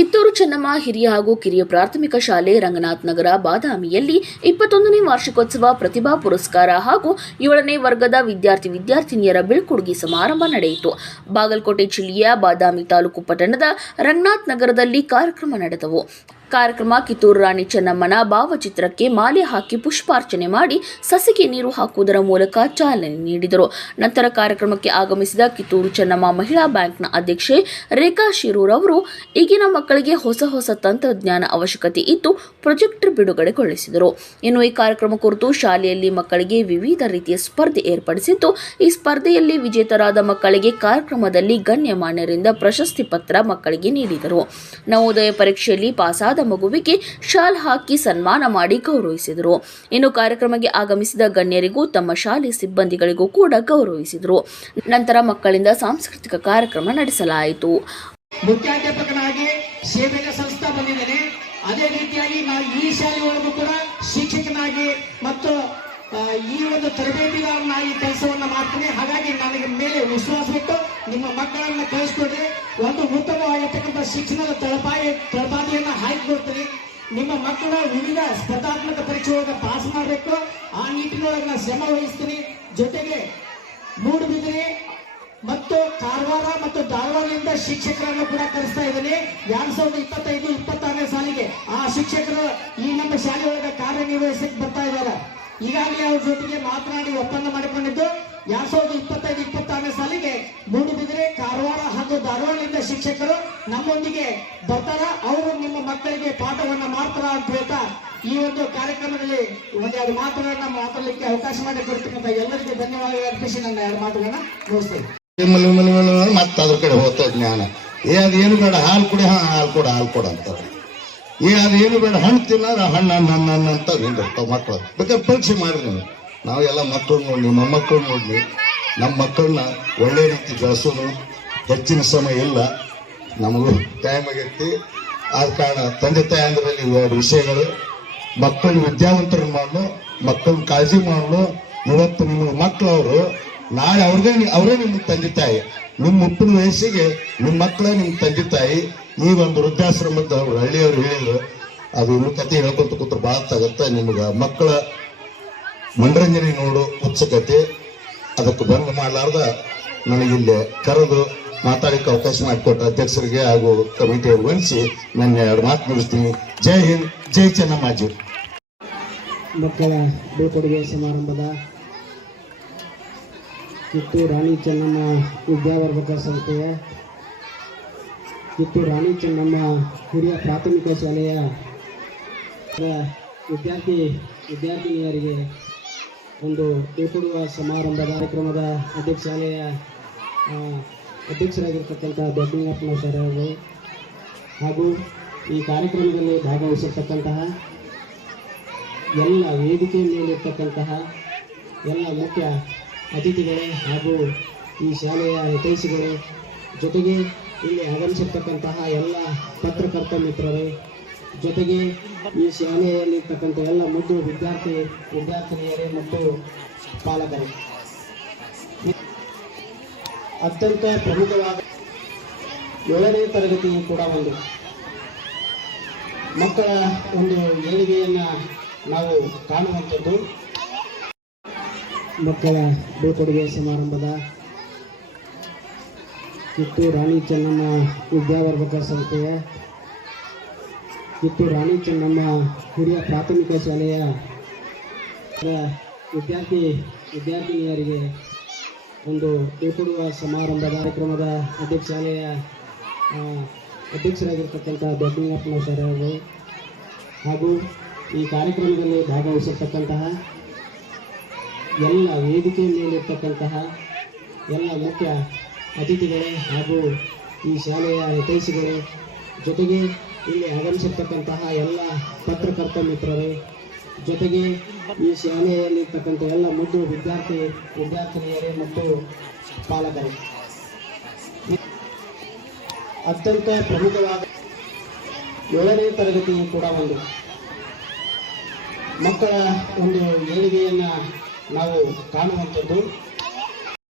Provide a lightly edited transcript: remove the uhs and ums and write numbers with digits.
ಕಿತ್ತೂರು ಚೆನ್ನಮ್ಮ ಹಿರಿಯ ಹಾಗೂ ಕಿರಿಯ ಪ್ರಾಥಮಿಕ ಶಾಲೆ ರಂಗನಾಥ್ ನಗರ ಬಾದಾಮಿಯಲ್ಲಿ 21ನೇ ವಾರ್ಷಿಕೋತ್ಸವ ಪ್ರತಿಭಾ ಪುರಸ್ಕಾರ ಹಾಗೂ 7ನೇ ವರ್ಗದ ವಿದ್ಯಾರ್ಥಿನಿಯರ ಬೀಳ್ಕೊಡುಗೆ ಸಮಾರಂಭ ನಡೆಯಿತು. ಬಾಗಲಕೋಟೆ ಜಿಲ್ಲೆಯ ಬಾದಾಮಿ ತಾಲೂಕು ಪಟ್ಟಣದ ರಂಗನಾಥ್ ನಗರದಲ್ಲಿ ಕಾರ್ಯಕ್ರಮ ನಡೆದವು. ಕಾರ್ಯಕ್ರಮ ಕಿತ್ತೂರು ರಾಣಿ ಚೆನ್ನಮ್ಮನ ಭಾವಚಿತ್ರಕ್ಕೆ ಮಾಲೆ ಹಾಕಿ ಪುಷ್ಪಾರ್ಚನೆ ಮಾಡಿ ಸಸಿಗೆ ನೀರು ಹಾಕುವುದರ ಮೂಲಕ ಚಾಲನೆ ನೀಡಿದರು. ನಂತರ ಕಾರ್ಯಕ್ರಮಕ್ಕೆ ಆಗಮಿಸಿದ ಕಿತ್ತೂರು ಚೆನ್ನಮ್ಮ ಮಹಿಳಾ ಬ್ಯಾಂಕ್ನ ಅಧ್ಯಕ್ಷೆ ರೇಖಾ ಶಿರೂರ್ ಅವರು ಈಗಿನ ಮಕ್ಕಳಿಗೆ ಹೊಸ ತಂತ್ರಜ್ಞಾನ ಅವಶ್ಯಕತೆ ಇದ್ದು ಪ್ರೊಜೆಕ್ಟರ್ ಬಿಡುಗಡೆಗೊಳಿಸಿದರು. ಇನ್ನು ಈ ಕಾರ್ಯಕ್ರಮ ಕುರಿತು ಶಾಲೆಯಲ್ಲಿ ಮಕ್ಕಳಿಗೆ ವಿವಿಧ ರೀತಿಯ ಸ್ಪರ್ಧೆ ಏರ್ಪಡಿಸಿದ್ದು, ಈ ಸ್ಪರ್ಧೆಯಲ್ಲಿ ವಿಜೇತರಾದ ಮಕ್ಕಳಿಗೆ ಕಾರ್ಯಕ್ರಮದಲ್ಲಿ ಗಣ್ಯಮಾನ್ಯರಿಂದ ಪ್ರಶಸ್ತಿ ಪತ್ರ ಮಕ್ಕಳಿಗೆ ನೀಡಿದರು. ನವೋದಯ ಪರೀಕ್ಷೆಯಲ್ಲಿ ಪಾಸಾದ ಮಗುವಿಗೆ ಶಾಲ್ ಹಾಕಿ ಸನ್ಮಾನ ಮಾಡಿ ಗೌರವಿಸಿದರು. ಇನ್ನು ಕಾರ್ಯಕ್ರಮಕ್ಕೆ ಆಗಮಿಸಿದ ಗಣ್ಯರಿಗೂ ತಮ್ಮ ಶಾಲೆ ಸಿಬ್ಬಂದಿಗಳಿಗೂ ಕೂಡ ಗೌರವಿಸಿದರು. ನಂತರ ಮಕ್ಕಳಿಂದ ಸಾಂಸ್ಕೃತಿಕ ಕಾರ್ಯಕ್ರಮ ನಡೆಸಲಾಯಿತು. ಮುಖ್ಯಾಧ್ಯಾಪಕನಾಗಿ ಸೇವೆಗೆ ಸಂಸ್ಥೆ ಬಂದಿದ್ದೇನೆ. ಅದೇ ರೀತಿಯಾಗಿ ನಾವು ಈ ಶಾಲೆ ಒಳಗೂ ಕೂಡ ಶಿಕ್ಷಕನಾಗಿ ಮತ್ತು ಈ ಒಂದು ತರಬೇತಿದಾರನಾಗಿ ಕೆಲಸವನ್ನ ಮಾಡ್ತೀನಿ. ಹಾಗಾಗಿ ನನಗೆ ಮೇಲೆ ವಿಶ್ವಾಸ ಇಟ್ಟು ನಿಮ್ಮ ಮಕ್ಕಳನ್ನ ಕಳಿಸ್ಕೊಡ್ರಿ. ಒಂದು ಉತ್ತಮವಾಗಿರ್ತಕ್ಕಂಥ ಶಿಕ್ಷಣದ ತಳಪಾದಿಯನ್ನ ಹಾಕಿಕೊಡ್ತೀನಿ. ನಿಮ್ಮ ಮಕ್ಕಳ ವಿವಿಧ ಸ್ಪರ್ಧಾತ್ಮಕ ಪರೀಕ್ಷೆ ಒಳಗೆ ಪಾಸ್ ಮಾಡಬೇಕು. ಆ ನಿಟ್ಟಿನೊಳಗೆ ನಾನು ಶ್ರಮ ವಹಿಸ್ತೀನಿ. ಜೊತೆಗೆ ಮೂಡುಬಿದಿರೆ ಮತ್ತು ಕಾರವಾರ ಮತ್ತು ಧಾರವಾಡದಿಂದ ಶಿಕ್ಷಕರನ್ನು ಕೂಡ ಕರೆಸ್ತಾ ಇದ್ದೀನಿ. 2025-26ನೇ ಸಾಲಿಗೆ ಆ ಶಿಕ್ಷಕರು ಈ ನಮ್ಮ ಶಾಲೆ ಒಳಗೆ ಕಾರ್ಯನಿರ್ವಹಿಸಕ್ಕೆ ಬರ್ತಾ ಇದ್ದಾರೆ. ಈಗಾಗಲೇ ಅವ್ರ ಜೊತೆಗೆ ಮಾತನಾಡಿ ಒಪ್ಪಂದ ಮಾಡಿಕೊಂಡಿದ್ದು 2025-26ನೇ ಸಾಲಿಗೆ ಮೂಡುಬಿದಿರೆ, ಕಾರವಾರ ಹಾಗೂ ಧಾರವಾಡದಿಂದ ಶಿಕ್ಷಕರು ನಮ್ಮೊಂದಿಗೆ ಬರ್ತಾರ. ಅವರು ನಿಮ್ಮ ಮಕ್ಕಳಿಗೆ ಪಾಠವನ್ನ ಮಾಡ್ತಾರ ಅಂತ ಹೇಳ್ತಾ ಈ ಒಂದು ಕಾರ್ಯಕ್ರಮದಲ್ಲಿ ಒಂದೆರಡು ಮಾತುಗಳನ್ನ ಮಾತಾಡಲಿಕ್ಕೆ ಅವಕಾಶ ಮಾಡಿ ಕೊಡ್ತಕ್ಕಂಥ ಎಲ್ಲರಿಗೂ ಧನ್ಯವಾದ ಅರ್ಪಿಸಿ ನನ್ನ ಎರಡು ಮಾತುಗಳನ್ನ ಮುಗಿಸ್ತೇನೆ. ಮತ್ತೆ ಅದ್ರ ಕಡೆ ಹೋಗ್ತಾ ಜ್ಞಾನ ಅದೇನು ಬೇಡ, ಹಾಲು ಕುಡಿ, ಹಾಲು ಕೊಡ ಅಂತಾರೆ. ಅದೇನು ಬೇಡ, ಹಣ್ಣು ತಿನ್ನೋದು ಹಣ್ಣು ಅಂತ ಹಿಂದಿರ್ತಾವ ಮಕ್ಕಳು. ಬೇಕಾದ್ರೆ ಪರೀಕ್ಷೆ ಮಾಡಿರಿ. ನಾವು ಎಲ್ಲ ಮಕ್ಕಳು ನೋಡಿ, ಮೊಮ್ಮಕ್ಕಳು ನೋಡಿ, ನಮ್ಮ ಮಕ್ಕಳನ್ನ ಒಳ್ಳೆ ರೀತಿ ಬೆಳೆಸೋದು ಹೆಚ್ಚಿನ ಸಮಯ ಇಲ್ಲ, ನಮಗೂ ಟೈಮ್ ಆಗೈತಿ. ಆದ ಕಾರಣ ತಂದೆ ತಾಯಂದ್ರಲ್ಲಿ ಎರಡು ವಿಷಯಗಳು: ಮಕ್ಕಳು ವಿದ್ಯಾವಂತರನ್ನ ಮಾಡಲು, ಮಕ್ಕಳನ್ನ ಕಾಳಜಿ ಮಾಡಲು. ಇವತ್ತು ನಿಮ್ಮ ಮಕ್ಕಳವರು ನಾಳೆ ಅವರೇ ನಿಮ್ಮ ತಂದೆ ತಾಯಿ. ನಿಮ್ಮ ಮುಪ್ಪಿನ ವಯಸ್ಸಿಗೆ ನಿಮ್ಮ ಮಕ್ಕಳ ನಿಮ್ಮ ತಂದೆ ತಾಯಿ. ಈ ಒಂದು ವೃದ್ಧಾಶ್ರಮದ ಹಳ್ಳಿಯವರು ಹೇಳಿದ್ರು, ಅದು ಇನ್ನು ಕತೆ ಹೇಳ್ಕೊಂತ ಕೂತ್ರೆ ಭಾಳ ತಗತ್ತ. ನಿಮ್ಗೆ ಮಕ್ಕಳ ಮನರಂಜನೆ ನೋಡು ಉತ್ಸುಕತೆ ಅದಕ್ಕೆ ಭಂಗ ಮಾಡಲಾರ್ದ ನನಗಿಲ್ಲಿ ಕರೆದು ಮಾತಾಡಲಿಕ್ಕೆ ಅವಕಾಶ ಮಾಡಿಕೊಟ್ಟ ಅಧ್ಯಕ್ಷರಿಗೆ ಹಾಗೂ ಕಮಿಟಿಯವ್ರಿಗೆ ವಂದಿಸಿ ನನ್ನ ಎರಡು ಮಾತು ಮುಗಿಸ್ತೀನಿ. ಜೈ ಹಿಂದ್, ಜೈ ಚೆನ್ನಮ್ಮಾಜಿ. ಮಕ್ಕಳ ಬೀಳ್ಕೊಡುಗೆ ಸಮಾರಂಭದ ಕಿತ್ತೂರು ರಾಣಿ ಚೆನ್ನಮ್ಮ ವಿದ್ಯಾವರ್ಧಕ ಸಂಸ್ಥೆಯ ಕಿತ್ತೂರು ರಾಣಿ ಚೆನ್ನಮ್ಮ ಹಿರಿಯ ಪ್ರಾಥಮಿಕ ಶಾಲೆಯ ವಿದ್ಯಾರ್ಥಿನಿಯರಿಗೆ ಒಂದು ಬೀಳ್ಕೊಡುವ ಸಮಾರಂಭದ ಕಾರ್ಯಕ್ರಮದ ಶಾಲೆಯ ಅಧ್ಯಕ್ಷರಾಗಿರ್ತಕ್ಕಂಥ ದೊಡ್ಡಲಿಂಗಪ್ಪನ ಸರ್ ಅವರು ಹಾಗೂ ಈ ಕಾರ್ಯಕ್ರಮದಲ್ಲಿ ಭಾಗವಹಿಸಿರ್ತಕ್ಕಂತಹ ಎಲ್ಲ ವೇದಿಕೆ ಮೇಲಿರ್ತಕ್ಕಂತಹ ಎಲ್ಲ ಮುಖ್ಯ ಅತಿಥಿಗಳೇ ಹಾಗೂ ಈ ಶಾಲೆಯ ಹಿತೈಷಿಗಳೇ, ಜೊತೆಗೆ ಇಲ್ಲಿ ಆಗಮಿಸಿರ್ತಕ್ಕಂತಹ ಎಲ್ಲ ಪತ್ರಕರ್ತ ಮಿತ್ರರೇ, ಜೊತೆಗೆ ಈ ಶಾಲೆಯಲ್ಲಿರ್ತಕ್ಕಂಥ ಎಲ್ಲ ಮುದ್ದು ವಿದ್ಯಾರ್ಥಿನಿಯರೇ ಮತ್ತು ಪಾಲಕರೇ, ಅತ್ಯಂತ ಪ್ರಮುಖವಾದ 7ನೇ ತರಗತಿ ಕೂಡ ಒಂದು ಮಕ್ಕಳ ಒಂದು ಏಳಿಗೆಯನ್ನು ನಾವು ಕಾಣುವಂಥದ್ದು. ಮಕ್ಕಳ ಬೀಳ್ಕೊಡುಗೆ ಸಮಾರಂಭದ ಕಿತ್ತೂರು ರಾಣಿ ಚೆನ್ನಮ್ಮ ವಿದ್ಯಾವರ್ಧಕ ಸಂಸ್ಥೆಯ ಕಿತ್ತೂರು ರಾಣಿ ಚೆನ್ನಮ್ಮ ಹಿರಿಯ ಪ್ರಾಥಮಿಕ ಶಾಲೆಯ ವಿದ್ಯಾರ್ಥಿನಿಯರಿಗೆ ಒಂದು ಬೀಳ್ಕೊಡುವ ಸಮಾರಂಭದ ಕಾರ್ಯಕ್ರಮದ ಶಾಲೆಯ ಅಧ್ಯಕ್ಷರಾಗಿರ್ತಕ್ಕಂಥ ದೊಡ್ಡಲಿಂಗಪ್ಪನ ಸರ್ ಅವರು ಹಾಗೂ ಈ ಕಾರ್ಯಕ್ರಮದಲ್ಲಿ ಭಾಗವಹಿಸಿರ್ತಕ್ಕಂತಹ ಎಲ್ಲ ವೇದಿಕೆ ಮೇಲಿರ್ತಕ್ಕಂತಹ ಎಲ್ಲ ಮುಖ್ಯ ಅತಿಥಿಗಳೇ ಹಾಗೂ ಈ ಶಾಲೆಯ ಹಿತೈಷಿಗಳೇ, ಜೊತೆಗೆ ಇಲ್ಲಿ ಆಗಮಿಸಿರ್ತಕ್ಕಂತಹ ಎಲ್ಲ ಪತ್ರಕರ್ತ ಮಿತ್ರರೇ, ಜೊತೆಗೆ ಈ ಶಾಲೆಯಲ್ಲಿರ್ತಕ್ಕಂಥ ಎಲ್ಲ ಮುದ್ದು ವಿದ್ಯಾರ್ಥಿನಿಯರೇ ಮತ್ತು ಪಾಲಕರೇ, ಅತ್ಯಂತ ಪ್ರಮುಖವಾದ 7ನೇ ತರಗತಿ ಕೂಡ ಒಂದು ಮಕ್ಕಳ ಒಂದು ಏಳಿಗೆಯನ್ನು ನಾವು ಕಾಣುವಂಥದ್ದು.